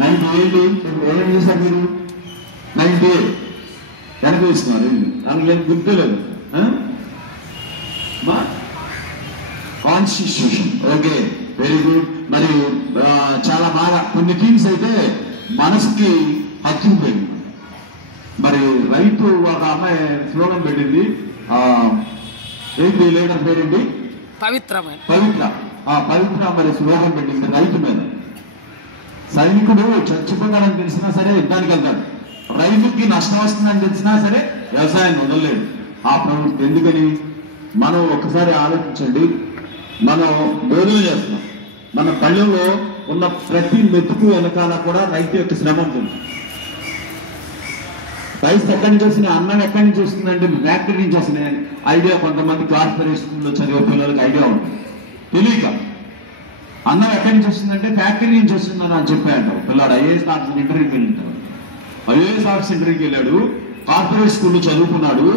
98 ఏం చేశారు మీరు? 98 వెనక ఇస్తున్నారు. దానికి ఏం గుర్తులేదు. Constitution okay, very good. మరి చాలా బాగా కొన్ని టీమ్స్ అయితే మనసుకి హత్తుకుపోయింది. మరి రైతు ఒక అమ్మాయి స్లోగన్ పెట్టింది, ఏంటి లీడర్ పేరేంటి? పవిత్ర. పవిత్ర మరి స్లోగన్ పెట్టింది రైతు మీద. సైనికుడు చచ్చిపోతాడని తెలిసినా సరే యుద్ధానికి వెళ్తాడు, రైతుకి నష్టం వస్తుందని తెలిసినా సరే వ్యవసాయాన్ని వదలలేడు ఆ ప్రభుత్వం. ఎందుకని? మనం ఒక్కసారి ఆలోచించండి. మనం భోజనం చేస్తున్నాం, మన పళ్ళెంలో ఉన్న ప్రతి మెతుకు వెనకాల కూడా రైతు యొక్క శ్రమ ఉంటుంది. రైస్ ఎక్కడి నుంచి వస్తున్నాయి, అన్నం ఎక్కడి నుంచి వస్తుందంటే ఫ్యాక్టరీ నుంచి వస్తున్నాయి ఐడియా కొంతమంది కార్పొరేషన్లో చదివే పిల్లలకి ఐడియా ఉంటుంది. తెలియక అన్నం ఎక్కడి నుంచి వస్తుందంటే ఫ్యాక్టరీ నుంచి వస్తుందని అని చెప్పాడు పిల్లాడు. ఐఏఎస్ ఆఫీసర్ ఇంటర్వ్యూకి వెళ్ళింటాడు. ఐఏఎస్ ఆఫీసర్ ఇంటర్వ్యూకి వెళ్ళాడు, కార్పొరేట్ స్కూల్లో చదువుకున్నాడు.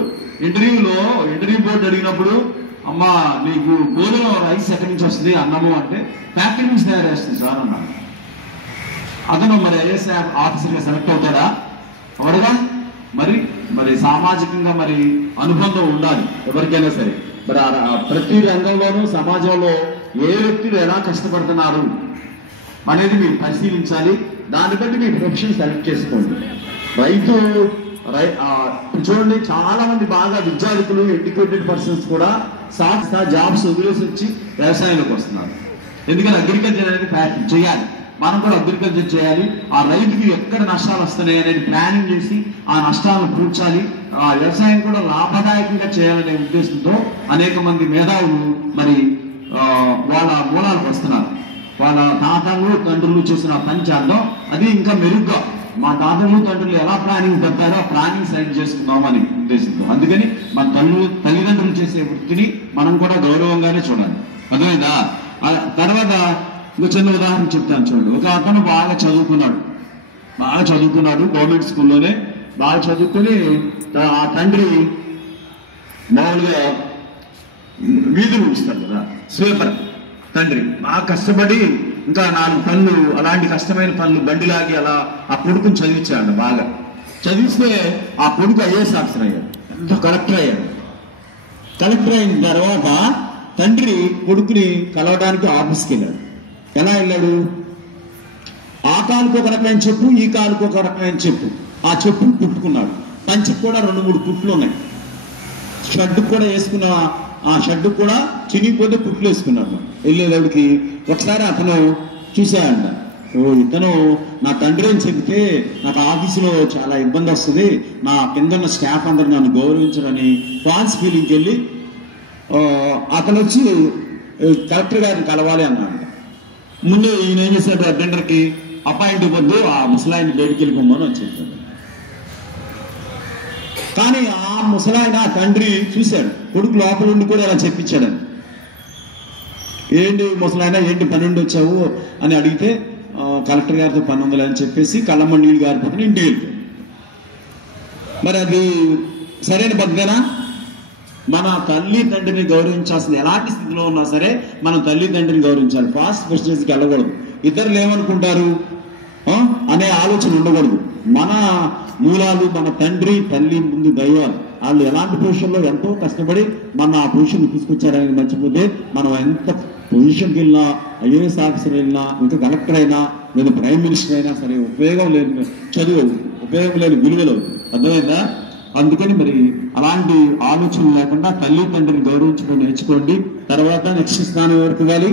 ఇంటర్వ్యూ బోర్డు అడిగినప్పుడు, అమ్మా నీకు భోజనం రైస్ ఎక్కడి నుంచి వస్తుంది అన్నము అంటే ఫ్యాక్టరీ నుంచి తయారు చేస్తుంది సార్ అన్నాడు. అతను మరి ఐఏఎస్ ఆఫీసర్గా సెలెక్ట్ అవుతాడా? అవడుగా. మరి సామాజికంగా మరి అనుబంధం ఉండాలి ఎవరికైనా సరే. మరి ప్రతి రంగంలోనూ సమాజంలో ఏ వ్యక్తులు ఎలా కష్టపడుతున్నారు అనేది మీరు పరిశీలించాలి. దాన్ని బట్టి మీ ప్రొఫెషన్ సెలెక్ట్ చేసుకోండి. రైతు చూడండి, చాలా మంది బాగా విద్యార్థులు, ఎడ్యుకేటెడ్ పర్సన్స్ కూడా జాబ్స్ వదిలేసి వచ్చి వ్యవసాయంలోకి వస్తున్నారు. ఎందుకని అగ్రికల్చర్ అనేది చేయాలి, మనం కూడా అగ్రికల్చర్ చేయాలి. ఆ రైతుకి ఎక్కడ నష్టాలు వస్తున్నాయి అనేది ప్లానింగ్ చేసి ఆ నష్టాలను పూడ్చాలి. ఆ వ్యవసాయం కూడా లాభదాయకంగా చేయాలనే ఉద్దేశంతో అనేక మంది మేధావులు మరి వాళ్ళ మూలాలకు వస్తున్నారు. వాళ్ళ తాతలు తండ్రులు చేసిన పని చేద్దాం, అది ఇంకా మెరుగ్గా మా తాతలు తండ్రులు ఎలా ప్లానింగ్ పెడతారో ఆ ప్లానింగ్ సైడ్ చేసుకుందామని ఉద్దేశంతో. అందుకని మన తల్లిదండ్రులు చేసే వృత్తిని మనం కూడా గౌరవంగానే చూడాలి. అర్థమైందా? తర్వాత ఒక చిన్న ఉదాహరణ చెప్తాను చూడండి. ఒక అతను బాగా చదువుకున్నాడు గవర్నమెంట్ స్కూల్లోనే బాగా చదువుకుని, ఆ తండ్రి మామూలుగా వీధులు ఉంచుతారు కదా, స్వీపర్ తండ్రి బాగా కష్టపడి ఇంకా 4 పనులు అలాంటి కష్టమైన పనులు బండిలాగి అలా ఆ కొడుకుని చదివించాడు. బాగా చదివిస్తే ఆ కొడుకు ఐఏఎస్ ఆఫీసర్ అయ్యాడు, కలెక్టర్ అయ్యాడు. కలెక్టర్ అయిన తర్వాత తండ్రి కొడుకుని కలవడానికి ఆఫీస్కి వెళ్ళాడు. ఎలా వెళ్ళాడు? ఆ కాలుకు ఒక రకమైన చెప్పు, ఈ కాలుకు ఒక రకమైన చెప్పు. ఆ చెప్పు కుట్టుకున్నాడు. పంచికి కూడా 2-3 కుట్లు ఉన్నాయి. షర్టు కూడా వేసుకున్న, ఆ షర్టు కూడా చినిగిపోతే కుట్లు వేసుకున్నాడు. వెళ్ళేవాడికి ఒకసారి అతను చూశాడంట, ఇతను నా తండ్రి అని చెప్తే నాకు ఆఫీసులో చాలా ఇబ్బంది వస్తుంది, నా కింద ఉన్న స్టాఫ్ అందరూ నన్ను గౌరవించరని ఫాల్స్ ఫీలింగ్కి వెళ్ళి అతను వచ్చి కలెక్టర్ గారిని కలవాలి అన్నాడు. ముందు ఈయన ఏం చేశాడు, అటెండర్కి అపాయింట్ ఇవ్వద్దు, ఆ ముసలాయిని బయటికి వెళ్ళిపోమని అని చెప్పాడు. కానీ ఆ ముసలాయన తండ్రి చూశాడు, కొడుకు లోపల ఉండి కూడా ఇలా చెప్పించాడని. ఏంటి ముసలాయన, ఏంటి పని ఉండి వచ్చావు అని అడిగితే కలెక్టర్ గారితో పని ఉందని అని చెప్పేసి కళ్ళమ్మ నీళ్ళు గారిపోతే ఇంటికి వెళ్ళిపోయాడు. మరి అది సరైన పద్ధతేనా? మన తల్లి తండ్రిని గౌరవించాల్సింది, ఎలాంటి స్థితిలో ఉన్నా సరే మనం తల్లి తండ్రిని గౌరవించాలి. ఫాస్ట్ ప్రెసిడెన్సీకి వెళ్ళకూడదు, ఇతరులు ఏమనుకుంటారు అనే ఆలోచన ఉండకూడదు. మన మూలాలు, మన తండ్రి తల్లి ముందు దైవాలు, వాళ్ళు ఎలాంటి పొజిషన్లో ఎంతో కష్టపడి మన ఆ పొజిషన్ తీసుకొచ్చారని మర్చిపోతే మనం ఎంత పొజిషన్కి వెళ్ళినా, ఐఏఎస్ ఆఫీసర్ వెళ్ళినా, ఇంకా కలెక్టర్ అయినా, లేదా ప్రైమ్ మినిస్టర్ అయినా సరే ఉపయోగం లేని చదువు, ఉపయోగం లేని విలువలు. అర్థమైందా? అందుకని మరి అలాంటి ఆలోచనలు లేకుండా తల్లి తండ్రిని గౌరవించడం నేర్చుకోండి. తర్వాత నెక్స్ట్ స్థానం ఎవరికి ఇవ్వాలి?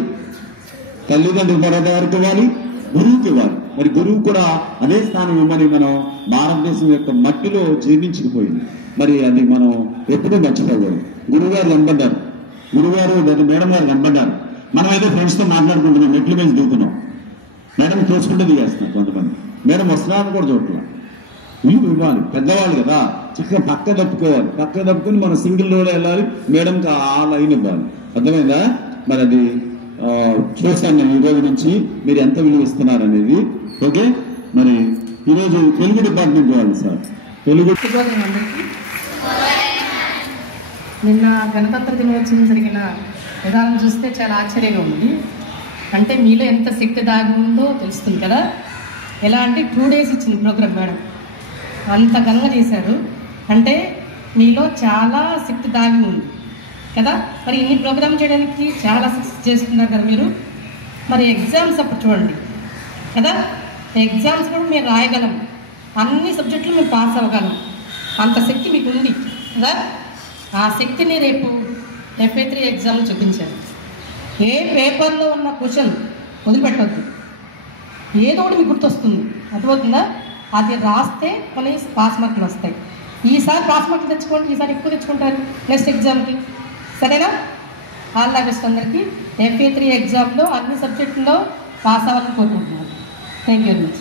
తల్లిదండ్రుల తర్వాత ఎవరికి ఇవ్వాలి? గురువుకి ఇవ్వాలి. మరి గురువు కూడా అదే స్థానం ఇవ్వమని మనం భారతదేశం యొక్క మట్టిలో జీర్ణించుకుపోయింది. మరి అది మనం ఎప్పుడూ మర్చిపోకూడదు. గురువుగారు కనబడ్డారు, గురువుగారు లేదా మేడం గారు కనబడ్డారు. మనం అయితే ఫ్రెండ్స్తో మాట్లాడుకుంటున్నాం, మెట్ల మీద దిగుతున్నాం, మేడం తోసుకుంటే దిగేస్తున్నాం. కొంతమంది మేడం వస్తున్నారని కూడా చూడట్లా. వీళ్ళు ఇవ్వాలి, పెద్దవాళ్ళు కదా, చక్కగా పక్క తప్పుకోవాలి. పక్క తప్పుకొని మనం సింగిల్ రోడ్ వెళ్ళాలి, మేడంకి ఆ లైన్ ఇవ్వాలి. అర్థమైందా? మరి అది చూస్తాను నేను ఈరోజు నుంచి మీరు ఎంత విలువ ఇస్తున్నారు అనేది. ఓకే, మరి ఈరోజు తెలుగు డిపార్ట్మెంట్ వాళ్ళు సార్, తెలుగు నిన్న గణతంత్ర దినోత్సవం జరిగిన విధానం చూస్తే చాలా ఆశ్చర్యంగా ఉంది. అంటే మీలో ఎంత శక్తి దాగి ఉందో తెలుస్తుంది కదా. ఎలా అంటే 2 days ఇచ్చింది ప్రోగ్రామ్ మేడం. అంత ఘనంగా చేశారు. అంటే మీలో చాలా శక్తి దాగి ఉంది కదా. మరి ఇన్ని ప్రోగ్రామ్ చేయడానికి చాలా సక్సెస్ చేస్తున్నారు కదా మీరు. మరి ఎగ్జామ్స్ అప్పుడు చూడండి కదా, ఎగ్జామ్స్ కూడా మేము రాయగలం, అన్ని సబ్జెక్టులు మేము పాస్ అవ్వగలం, అంత శక్తి మీకు ఉంది కదా. ఆ శక్తిని రేపు FA3 ఎగ్జామ్లో చూపించారు. ఏ పేపర్లో ఉన్న క్వశ్చన్ వదిలిపెట్టవద్దు, ఏదో ఒకటి మీకు గుర్తొస్తుంది, అర్థమవుతుందా? అది రాస్తే కొన్ని పాస్ మార్కులు వస్తాయి. ఈసారి పాస్ మార్కులు తెచ్చుకోండి, ఈసారి ఎక్కువ తెచ్చుకుంటారు నెక్స్ట్ ఎగ్జామ్కి, సరేనా? ఆల్ ద బెస్ట్ అందరికీ. FA3 ఎగ్జామ్లో అన్ని సబ్జెక్టుల్లో పాస్ అవ్వాలని కోరుకుంటున్నాను. Thank you very much.